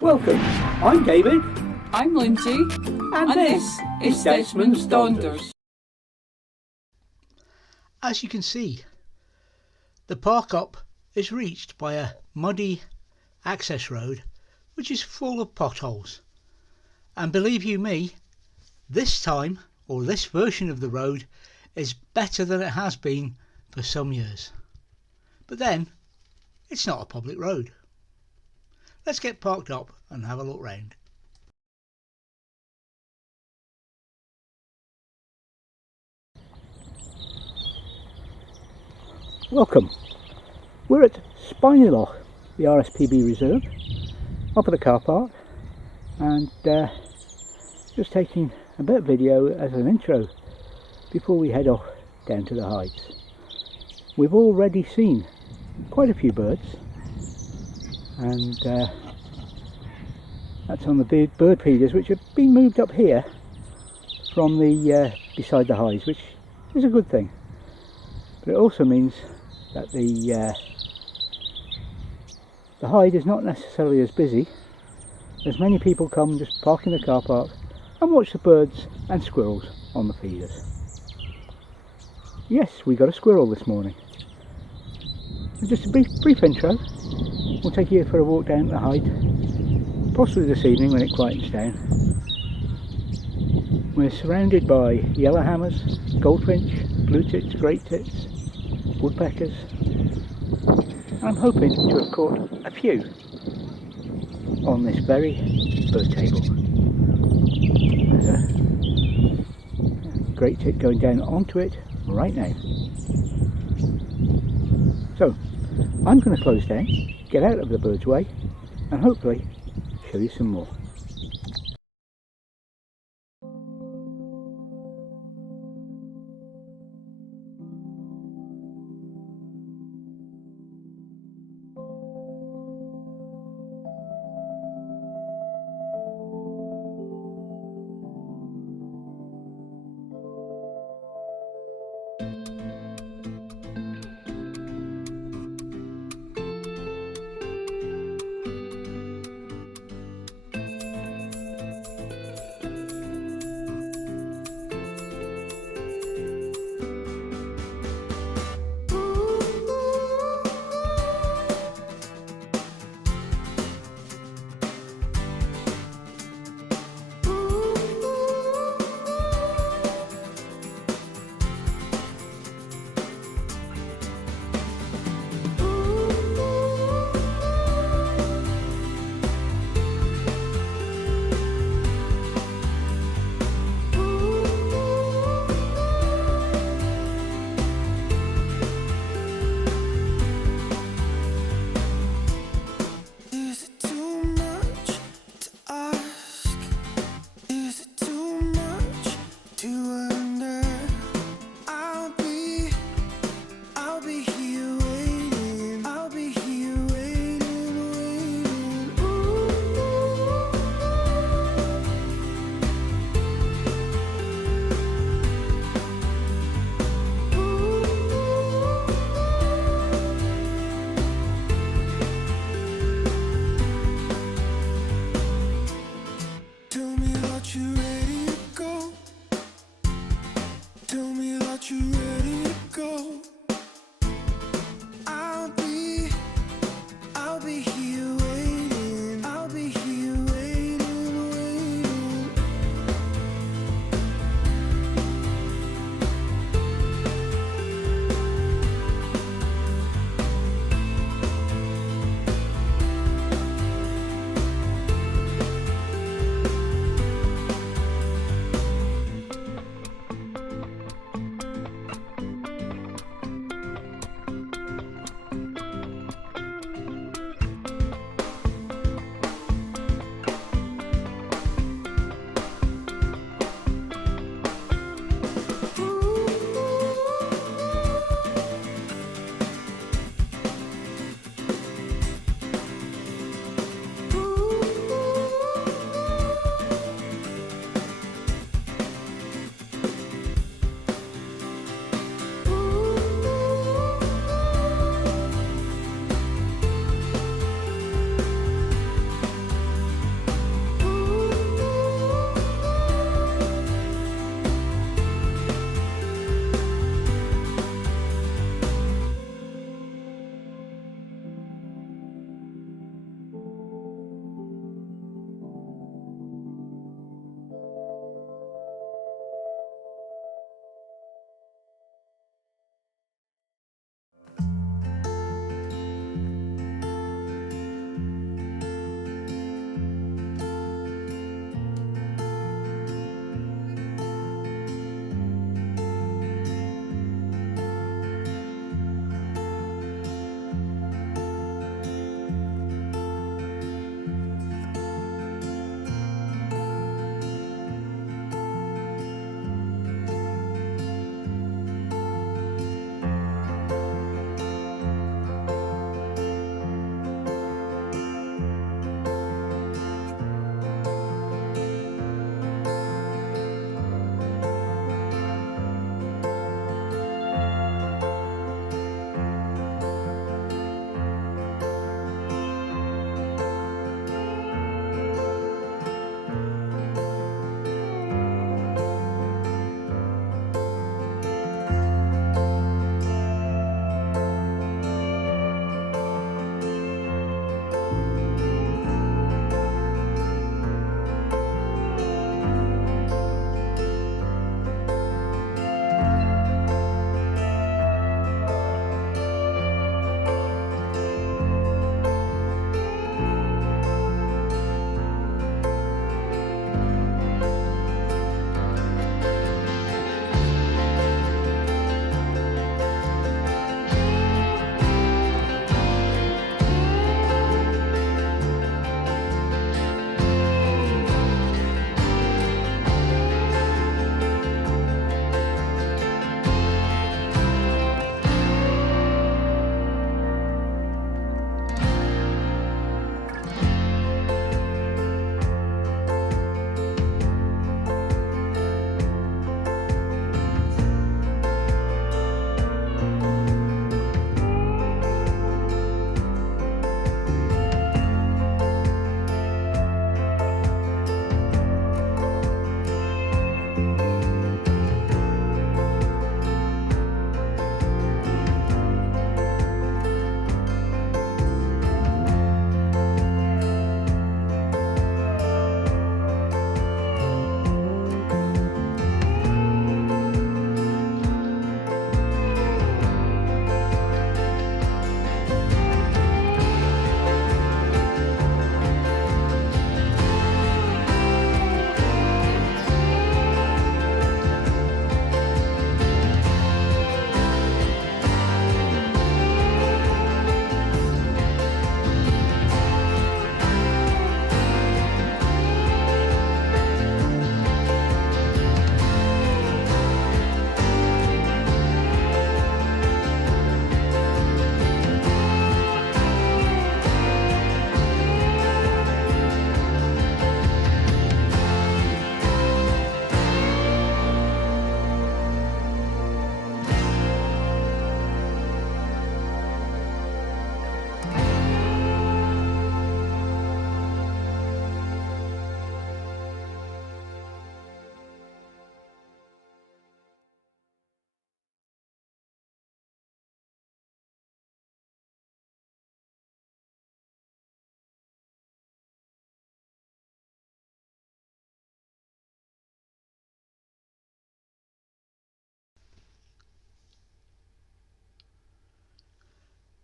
Welcome, I'm David. I'm Lindsay. And this is Desmonds Donders. As you can see, the park up is reached by a muddy access road which is full of potholes. And believe you me, this time, or this version of the road, is better than it has been for some years. But then, it's not a public road. Let's get parked up and have a look round. Welcome. We're at Spynie Loch, the RSPB reserve, up at the car park, and just taking a bit of video as an intro before we head off down to the heights. We've already seen quite a few birds, and that's on the bird feeders, which have been moved up here from the beside the highs, which is a good thing. But it also means that the hide is not necessarily as busy, as many people come just park in the car park and watch the birds and squirrels on the feeders. Yes, we got a squirrel this morning. Just a brief intro. We'll take you for a walk down the hide, possibly this evening when it quietens down. We're surrounded by yellowhammers, goldfinch, blue tits, great tits, woodpeckers. I'm hoping to have caught a few on this very bird table. There's a great tit going down onto it right now. So I'm going to close down, get out of the bird's way, and hopefully show you some more.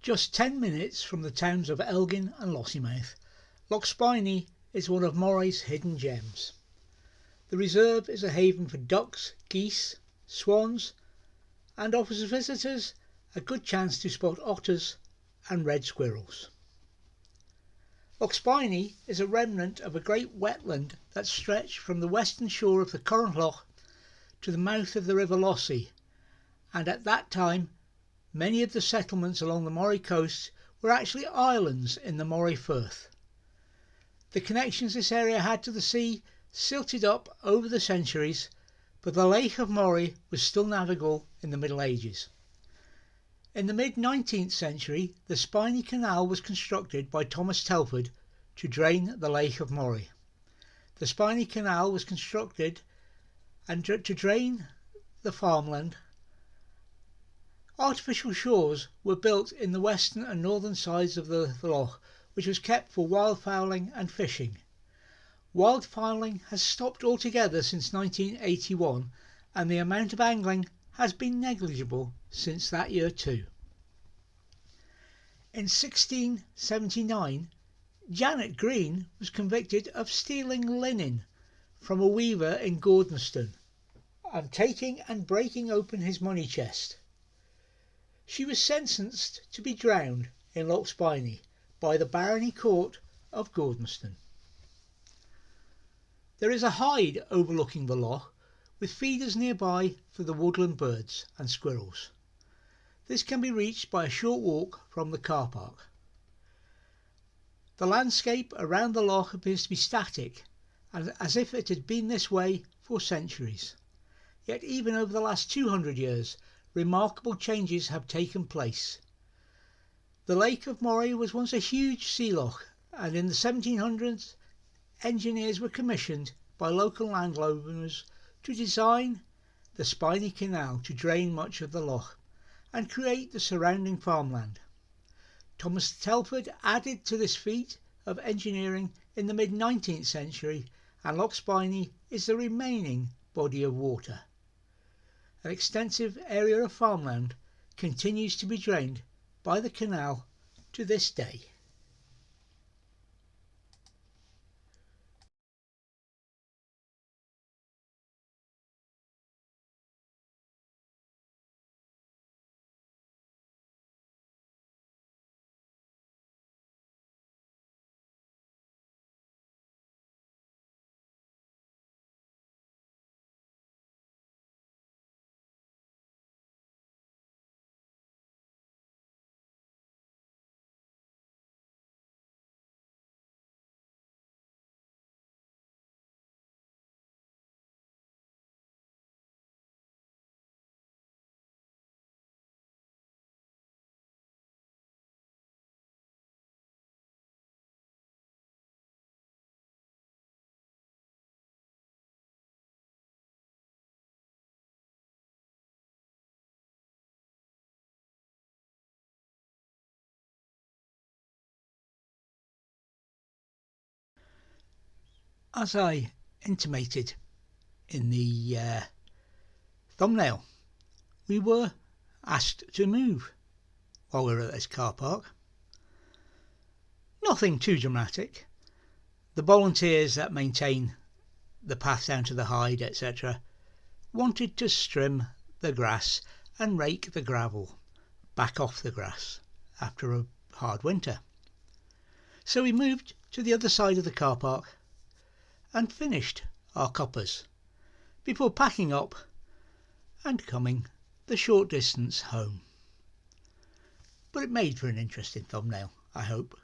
Just 10 minutes from the towns of Elgin and Lossiemouth, Loch Spynie is one of Moray's hidden gems. The reserve is a haven for ducks, geese, swans, and offers visitors a good chance to spot otters and red squirrels. Loch Spynie is a remnant of a great wetland that stretched from the western shore of the current loch to the mouth of the River Lossie, and at that time many of the settlements along the Moray coast were actually islands in the Moray Firth. The connections this area had to the sea silted up over the centuries, but the Laich of Moray was still navigable in the Middle Ages. In the mid-19th century, the Spynie Canal was constructed by Thomas Telford to drain the Laich of Moray. The Spynie Canal was constructed and to drain the farmland. Artificial shores were built in the western and northern sides of the loch, which was kept for wildfowling and fishing. Wildfowling has stopped altogether since 1981, and the amount of angling has been negligible since that year too. In 1679, Janet Green was convicted of stealing linen from a weaver in Gordonston and taking and breaking open his money chest. She was sentenced to be drowned in Loch Spynie by the barony court of Gordonston. There is a hyde overlooking the loch, with feeders nearby for the woodland birds and squirrels. This can be reached by a short walk from the car park. The landscape around the loch appears to be static, as if it had been this way for centuries. Yet even over the last 200 years, remarkable changes have taken place. The Lake of Moray was once a huge sea loch, and in the 1700s engineers were commissioned by local landowners to design the Spynie Canal to drain much of the loch and create the surrounding farmland. Thomas Telford added to this feat of engineering in the mid-19th century, and Loch Spynie is the remaining body of water. An extensive area of farmland continues to be drained by the canal to this day. As I intimated in the thumbnail, we were asked to move while we were at this car park. Nothing too dramatic. The volunteers that maintain the path down to the hyde, etc., wanted to trim the grass and rake the gravel back off the grass after a hard winter. So we moved to the other side of the car park and finished our coppers before packing up and coming the short distance home. But it made for an interesting thumbnail, I hope.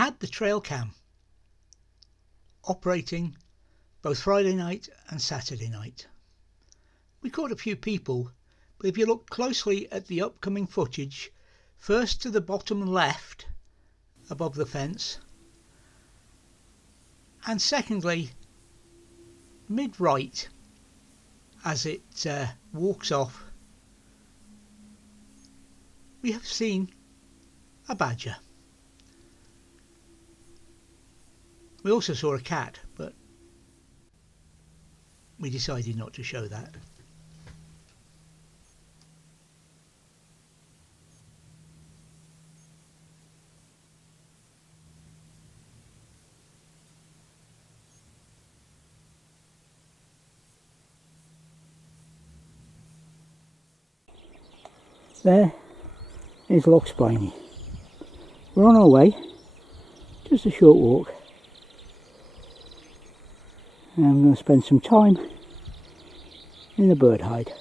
had the trail cam operating both Friday night and Saturday night. We caught a few people, but if you look closely at the upcoming footage, first to the bottom left above the fence, and secondly mid-right as it walks off, we have seen a badger. We also saw a cat, but we decided not to show that. There is Loch Spynie. We're on our way, just a short walk, and I'm going to spend some time in the bird hide.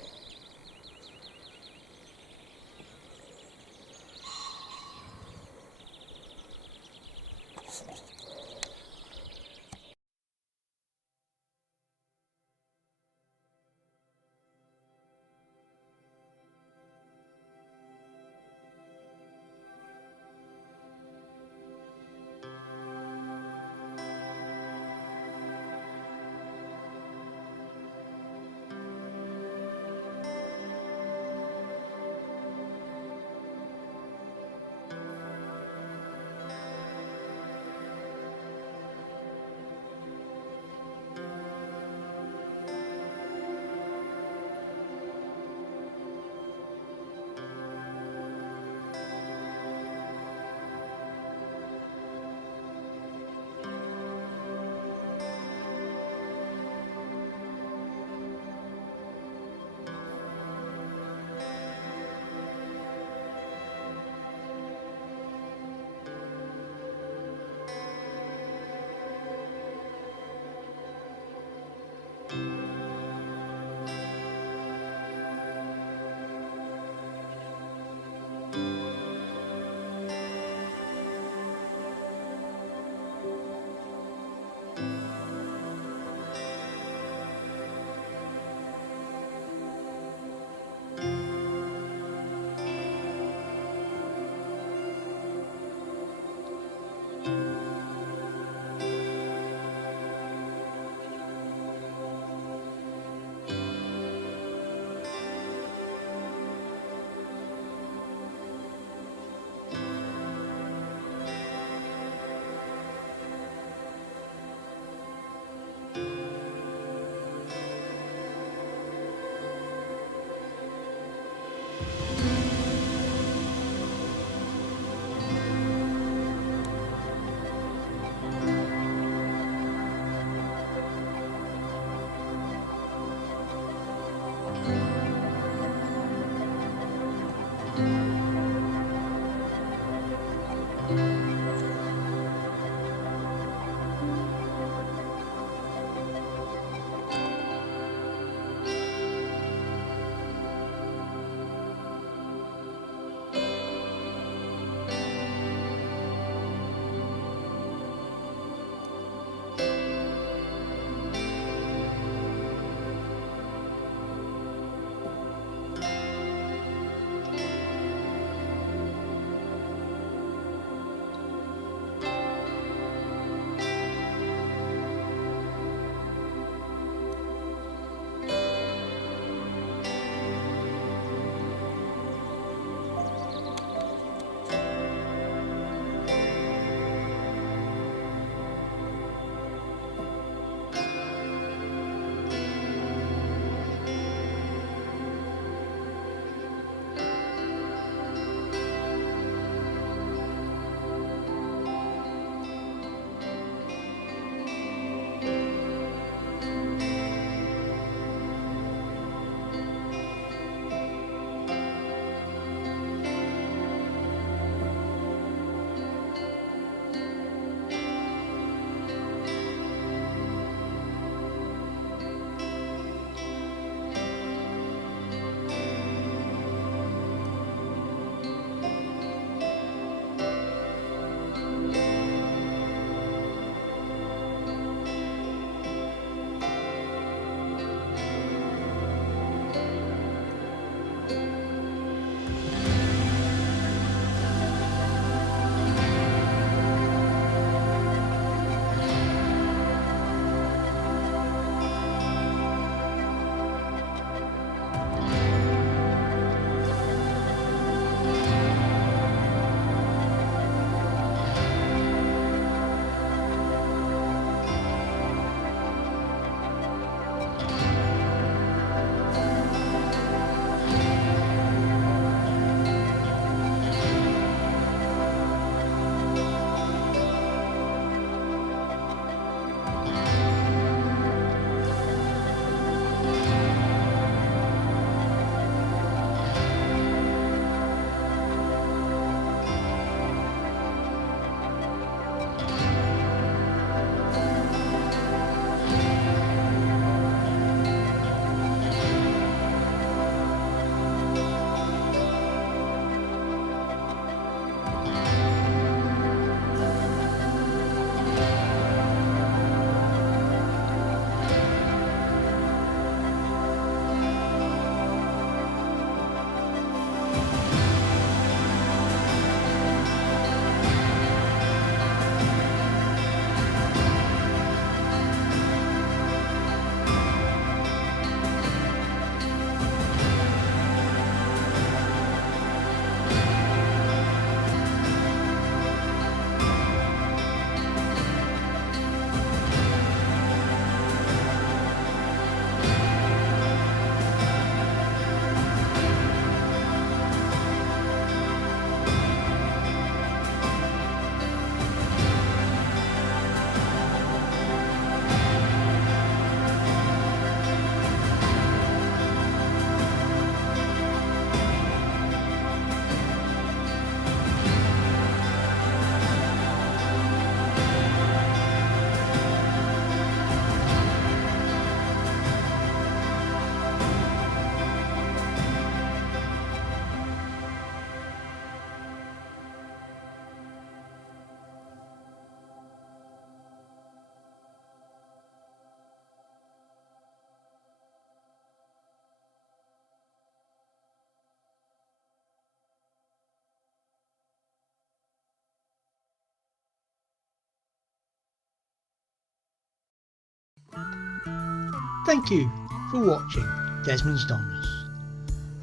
Thank you for watching Desmonds Donders.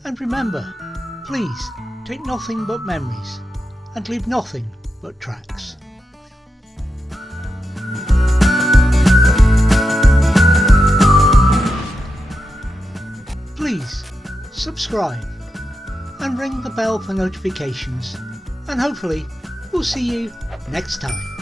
And remember, please take nothing but memories and leave nothing but tracks. Please subscribe and ring the bell for notifications, and hopefully we'll see you next time.